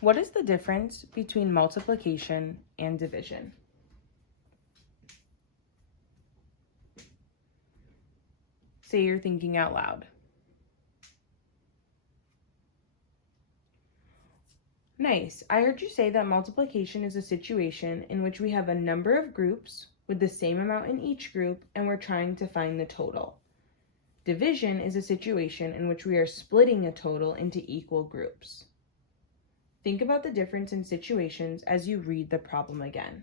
What is the difference between multiplication and division? Say you're thinking out loud. Nice. I heard you say that multiplication is a situation in which we have a number of groups with the same amount in each group and we're trying to find the total. Division is a situation in which we are splitting a total into equal groups. Think about the difference in situations as you read the problem again.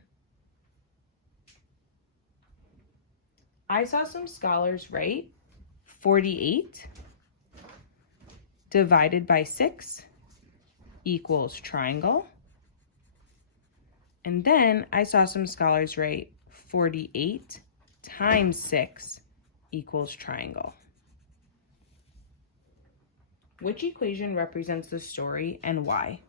I saw some scholars write 48 divided by 6 equals triangle. And then I saw some scholars write 48 times 6 equals triangle. Which equation represents the story and why?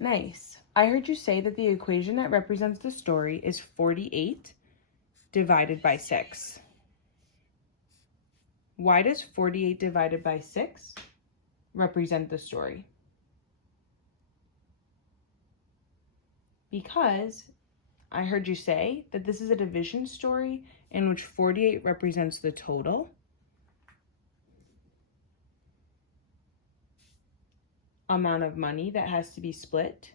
Nice. I heard you say that the equation that represents the story is 48 divided by 6. Why does 48 divided by 6 represent the story? Because I heard you say that this is a division story in which 48 represents the total, amount of money that has to be split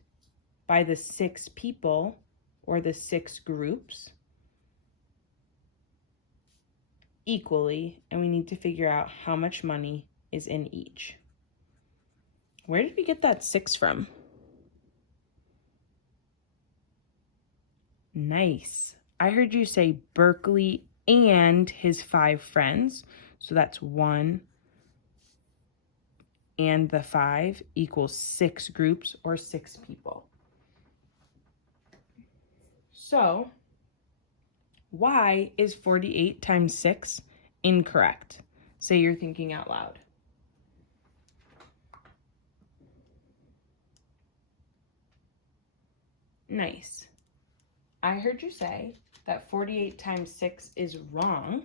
by the 6 people or the 6 groups equally, and we need to figure out how much money is in each. Where did we get that 6 from? Nice. I heard you say Berkeley and his 5 friends, so that's 1 and the 5 equals 6 groups or 6 people. So, why is 48 times 6 incorrect? Say you're thinking out loud. Nice. I heard you say that 48 times 6 is wrong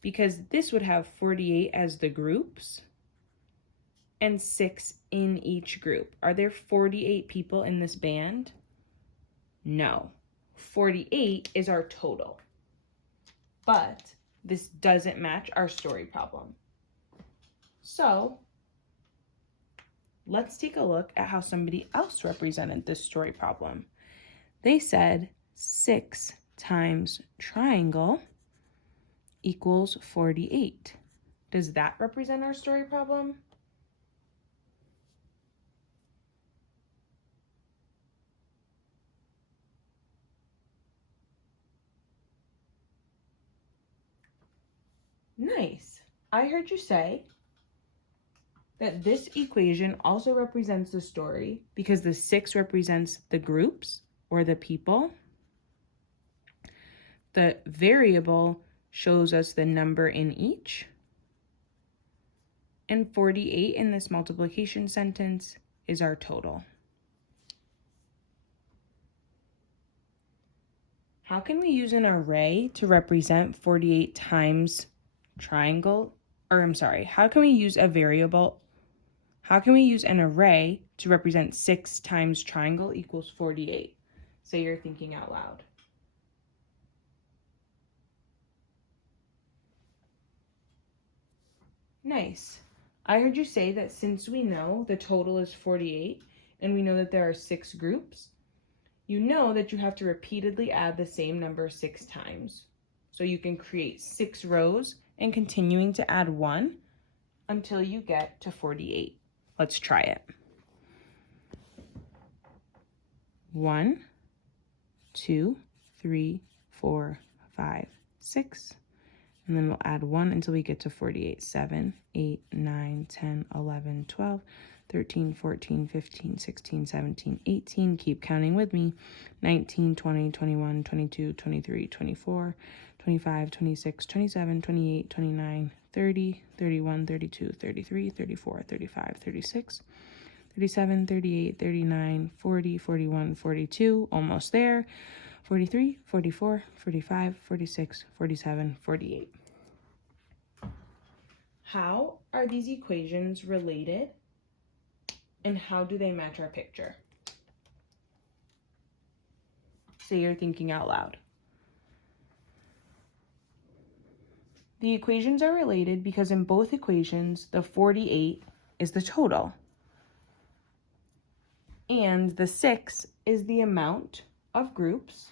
because this would have 48 as the groups and 6 in each group. Are there 48 people in this band? No. 48 is our total. But this doesn't match our story problem. So let's take a look at how somebody else represented this story problem. They said 6 times triangle equals 48. Does that represent our story problem? Nice. I heard you say that this equation also represents the story because the 6 represents the groups or the people. The variable shows us the number in each. And 48 in this multiplication sentence is our total. How can we use an array to represent 48 times triangle? How can we use a variable? How can we use an array to represent 6 times triangle equals 48? Say you're thinking out loud. Nice. I heard you say that since we know the total is 48 and we know that there are 6 groups, you know that you have to repeatedly add the same number 6 times. So you can create 6 rows and continuing to add 1 until you get to 48. Let's try it. 1, 2, 3, 4, 5, 6. And then we'll add 1 until we get to 48. 7, 8, 9, 10, 11, 12, 13, 14, 15, 16, 17, 18. Keep counting with me. 19, 20, 21, 22, 23, 24, 25, 26, 27, 28, 29, 30, 31, 32, 33, 34, 35, 36, 37, 38, 39, 40, 41, 42. Almost there. 43, 44, 45, 46, 47, 48. How are these equations related, and how do they match our picture? Say you're thinking out loud. The equations are related because in both equations, the 48 is the total, and the 6 is the amount of groups,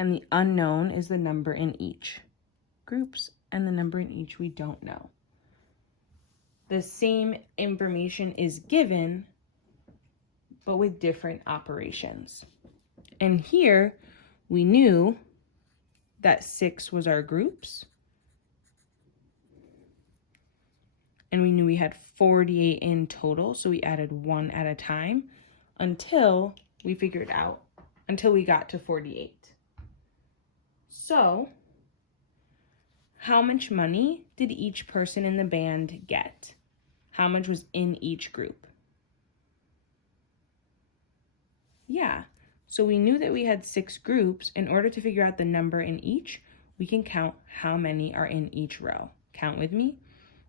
and the unknown is the number in each. Groups and the number in each we don't know. The same information is given, but with different operations. And here we knew that 6 was our groups, and we knew we had 48 in total, so we added 1 at a time until we got to 48. So, how much money did each person in the band get? How much was in each group? Yeah, so we knew that we had 6 groups. In order to figure out the number in each, we can count how many are in each row. Count with me.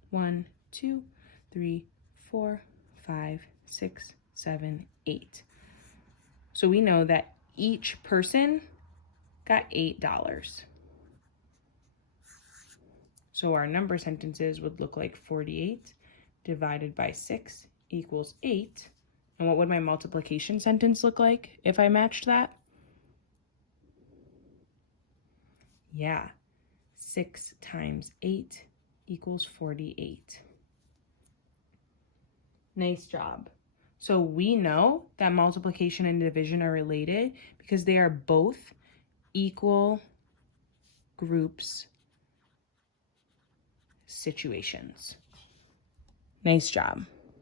1, 2, 3, 4, 5, 6, 7, 8. So we know that each person got $8. So our number sentences would look like 48 divided by 6 equals 8. And what would my multiplication sentence look like if I matched that? Yeah, 6 times 8 equals 48. Nice job. So we know that multiplication and division are related because they are both equal groups situations. Nice job.